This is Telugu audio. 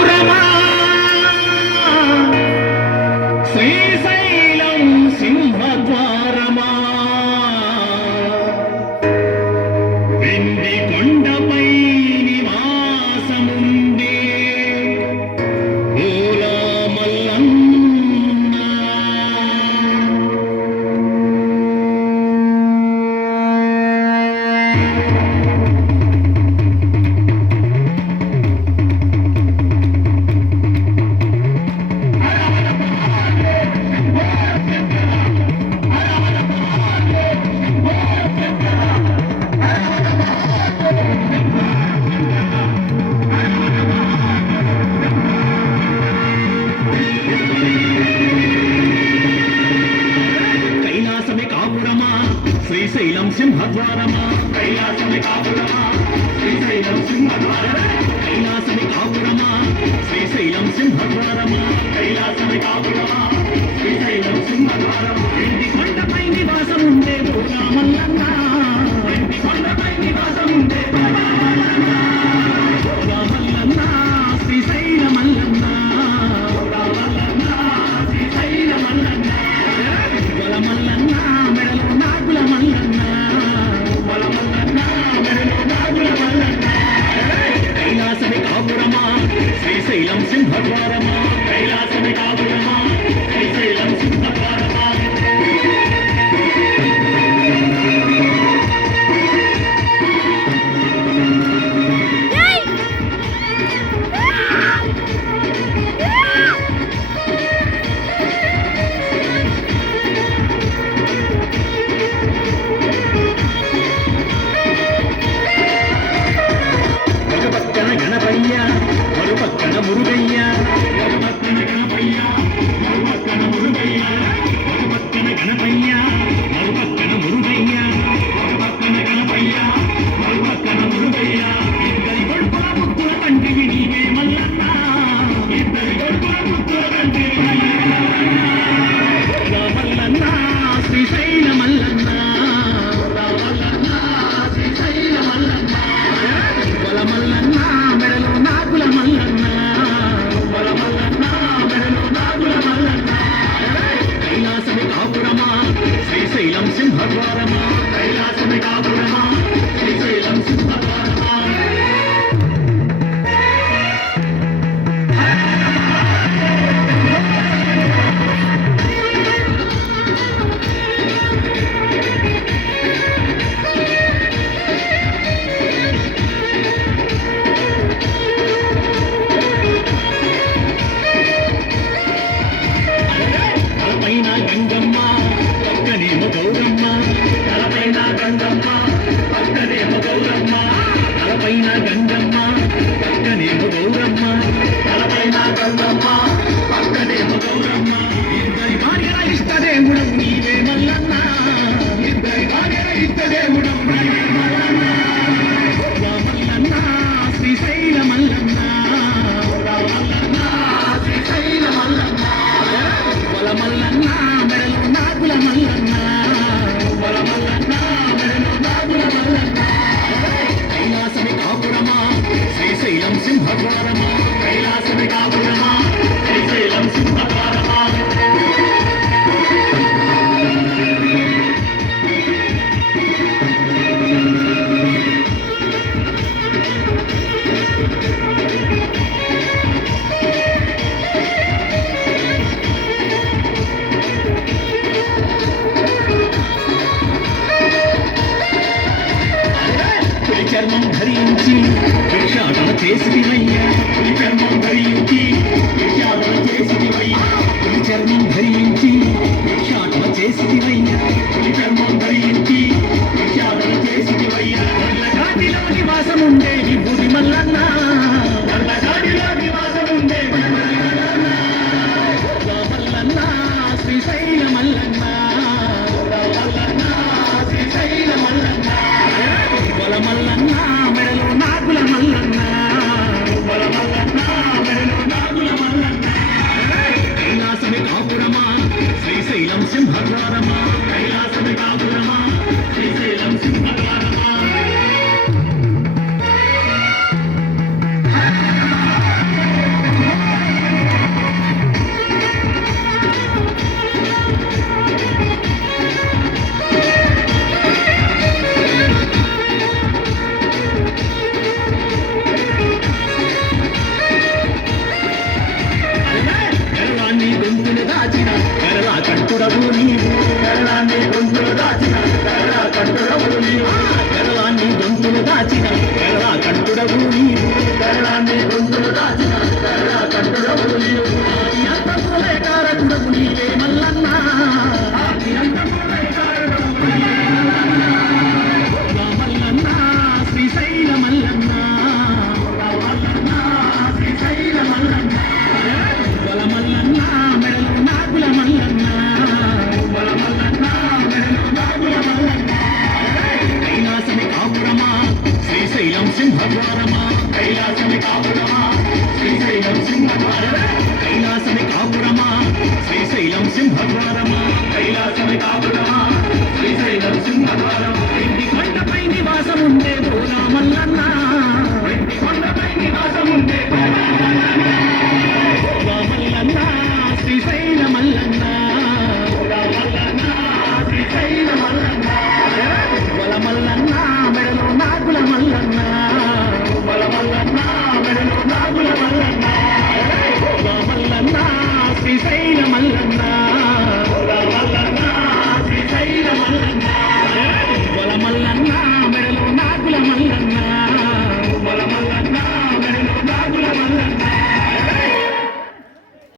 కాపురమా శ్రీశైలం సింహద్వారమా వెండి కొండపై నివాసముందే ఓలా మల్లన్న కైలాసమే కాపురమా శ్రీశైలం సింహద్వారమా కైలాసమే కాపురమా శ్రీశైలం సింహద్వారమా కైలాసమే కాపురమా శ్రీశైలం సింహద్వారమా కైలాసమే కాపురమా శ్రీశైలం సింహద్వారమా వెండి కొండపై నివాసముందే ఓలా మల్లన్న వెండి కొండపై నివాసముందే ఓలా మల్లన్న శ్రీశైల మల్లన్న ఓలా మల్లన్న శ్రీశైల మల్లన్న వల మల్లన్న మెడలో నాగుల మల్లన్న వల మల్లన్న మెడలో నాగుల మల్లన్న కైలాసమే కాపురమా శ్రీశైలం సింహద్వారమా కైలాసమే కాపురమా శ్రీశైలం సింహద్వారమా పక్కన గణపయ్య మరుపక్కన మురుగయ్య పక్కన గణపయ్య మరుపక్కన మురుగయ్య పక్కన గణపయ్య మరుపక్కన మురుగయ్య పక్కన గణపయ్య మరుపక్కన మురుగయ్య ఇద్దరి కొడుకుల ముద్దుల తండ్రివి నీవే మల్లన్న ఇద్దరి కొడుకుల ముద్దుల తండ్రివి మల్లన్న శ్రీశైల మల్లన్న మల్లన్న శ్రీశైల మల్లన్న వల మల్లన్న మెడలో నాగుల మల్లన్న వల మల్లన్న మెడలో నాగుల మల్లన్న కైలాసమే కాపురమా శ్రీశైలం సింహద్వారమా కైలాసమే కాపురమా శ్రీశైలం సింహద్వారమా తలపైన గంగమ్మ పక్కనేమో గౌరమ్మ తలపైన గంగమ్మ పక్కనేమో గౌరమ్మ తలపైన గంగమ్మ పక్కనేమో గౌరమ్మ తలపైన గంగమ్మ పక్కనేమో గౌరమ్మ ఇద్దరి భార్యల ఇష్టదేవుడు నీవే మల్లన్న ఇద్దరి భార్యల ఇష్టదేవుడు నీవే మల్లన్న మల్లన్న శ్రీశైల మల్లన్న మల్లన్న శ్రీశైల మల్లన్న వల మల్లన్న మెడలో నాగుల మల్లన్న వల మల్లన్న మెడలో నాగుల మల్లన్న కైలాసమే కాపురమా శ్రీశైలం సింహద్వారమా కైలాసమే కాపురమా శ్రీశైలం సింహద్వారమా చర్మం ధరించి విషాదన చేసివయ్యా చర్మం ధరించి విషాదన చేసివయ్యా చర్మం ధరించి విషాదన చేసివయ్యా చర్మం ధరించి విషాదన చేసివయ్యా వల్లగాడిలో నివాసముండే విభూతి మల్లన్న వల్లగాడిలో నివాసముండే మల్లన్న శ్రీశైల మల్లన్న మల్లన్న శ్రీశైల మల్లన్న వల మల్లన్న మెడలో నాగుల మల్లన్న వల మల్లన్న మెడలో నాగుల మల్లన్న కైలాసమే కాపురమా శ్రీశైలం సింహద్వారమా ఎవరు లేరు